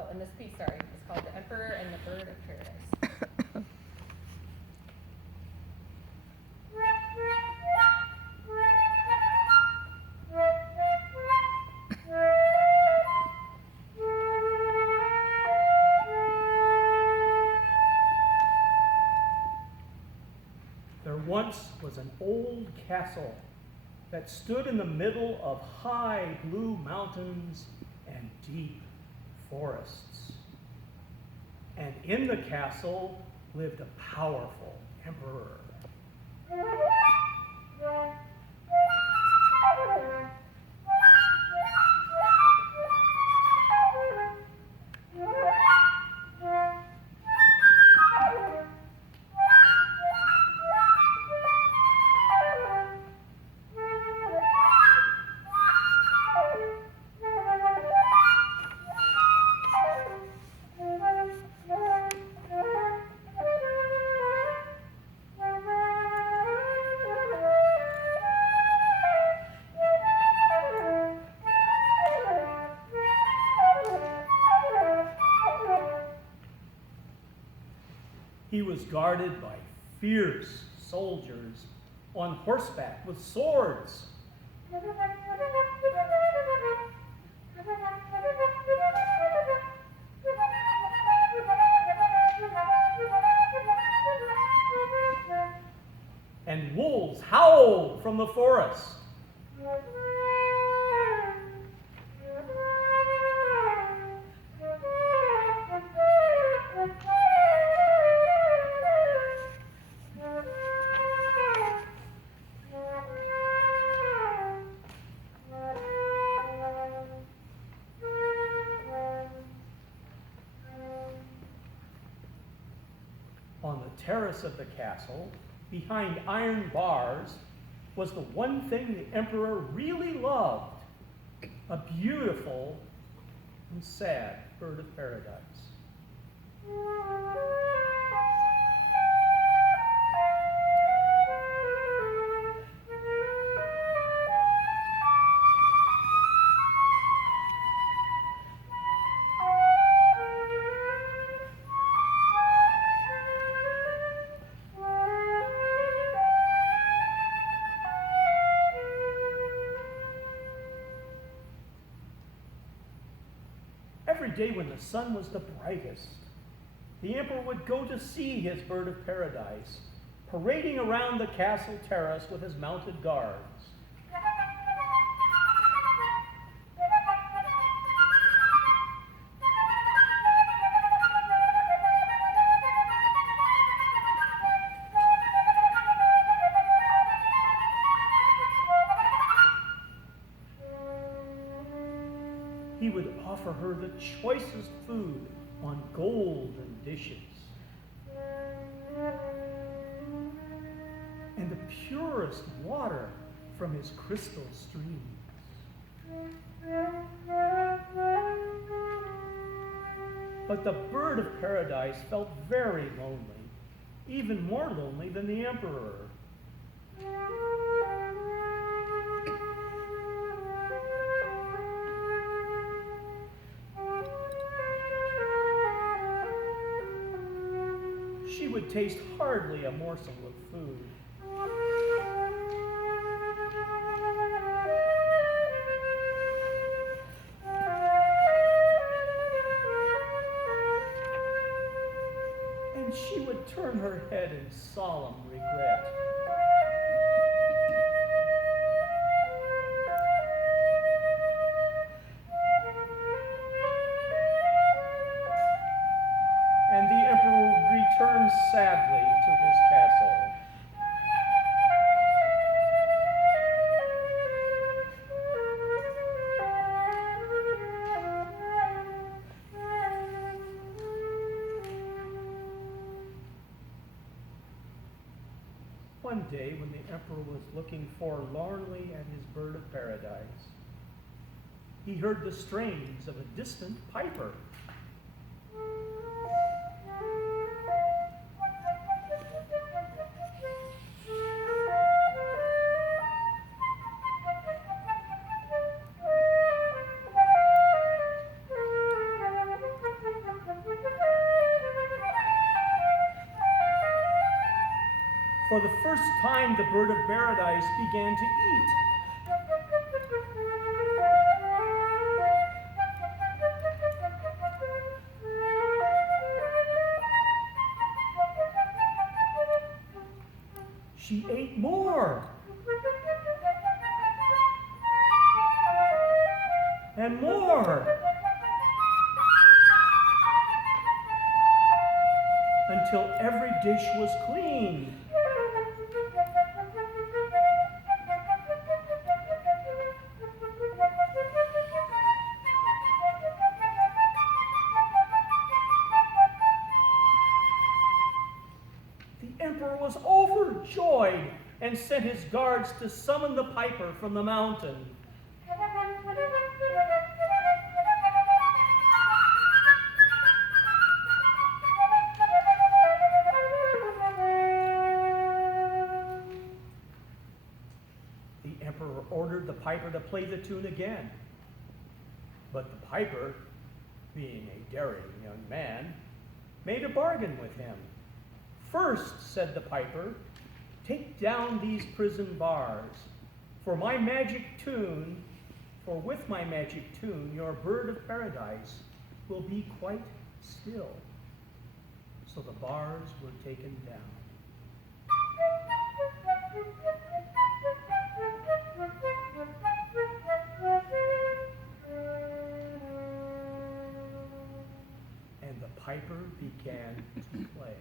Oh, and this piece, sorry, is called The Emperor and the Bird of Paradise. There once was an old castle that stood in the middle of high blue mountains and deep forests. And in the castle lived a powerful emperor. He was guarded by fierce soldiers on horseback with swords. And wolves howled from the forest. On the terrace of the castle, behind iron bars, was the one thing the emperor really loved, a beautiful and sad bird of paradise. Every day when the sun was the brightest, the emperor would go to see his bird of paradise, parading around the castle terrace with his mounted guards. He would offer her the choicest food on golden dishes and the purest water from his crystal streams. But the bird of paradise felt very lonely, even more lonely than the emperor. She would taste hardly a morsel of food. And she would turn her head in solemn regret. And the emperor would return sadly to his castle. One day, when the emperor was looking forlornly at his bird of paradise, he heard the strains of a distant piper. For the first time, the bird of paradise began to eat. She ate more and more until every dish was clean. The emperor was overjoyed and sent his guards to summon the piper from the mountain. The emperor ordered the piper to play the tune again. But the piper, being a daring young man, made a bargain with him. First, said the piper, take down these prison bars. For with my magic tune, your bird of paradise will be quite still. So the bars were taken down. And the piper began to play.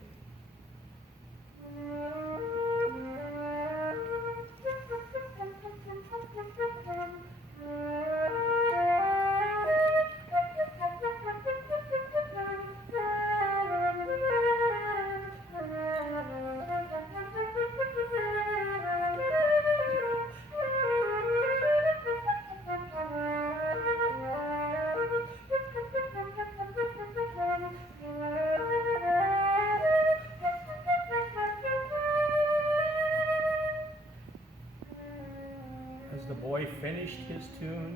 As the boy finished his tune,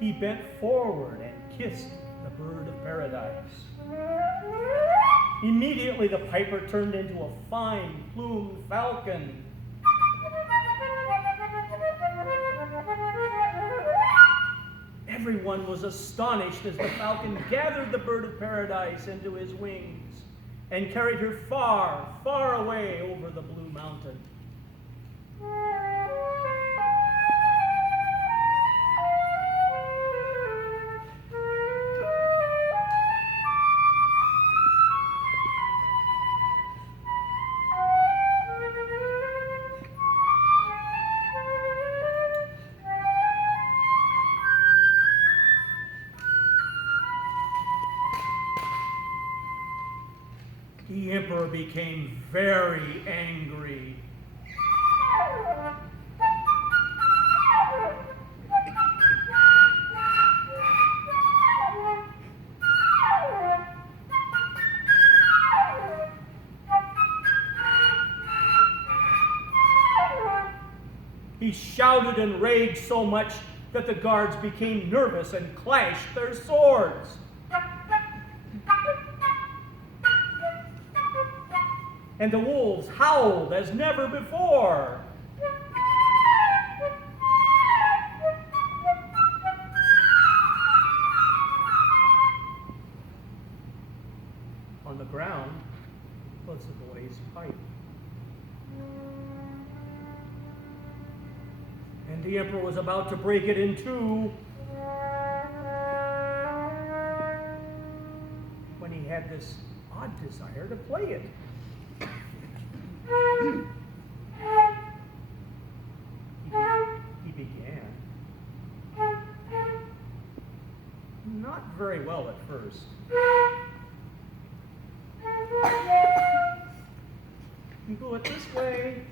he bent forward and kissed the bird of paradise. Immediately the piper turned into a fine plumed falcon. Everyone was astonished as the falcon gathered the bird of paradise into his wings and carried her far, far away over the blue mountain. The emperor became very angry. He shouted and raged so much that the guards became nervous and clashed their swords. And the wolves howled as never before. On the ground was the boy's pipe. And the emperor was about to break it in two when he had this odd desire to play it. He began. Not very well at first. You go it this way.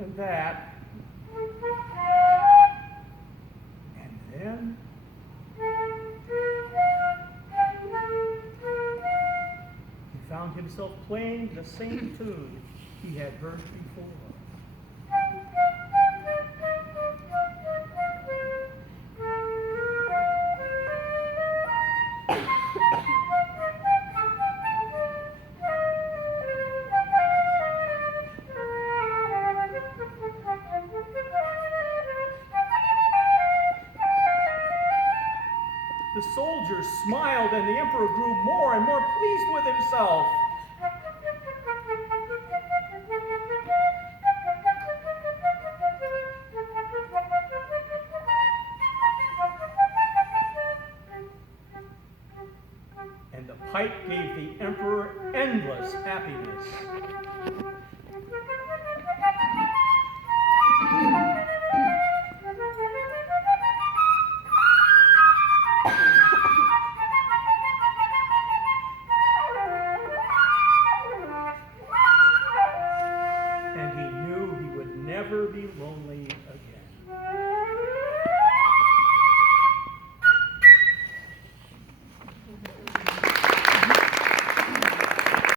And that. And then. He found himself playing the same tune he had heard before. soldiers smiled, and the emperor grew more and more pleased with himself. And the pipe gave the emperor endless happiness. And he knew he would never be lonely again.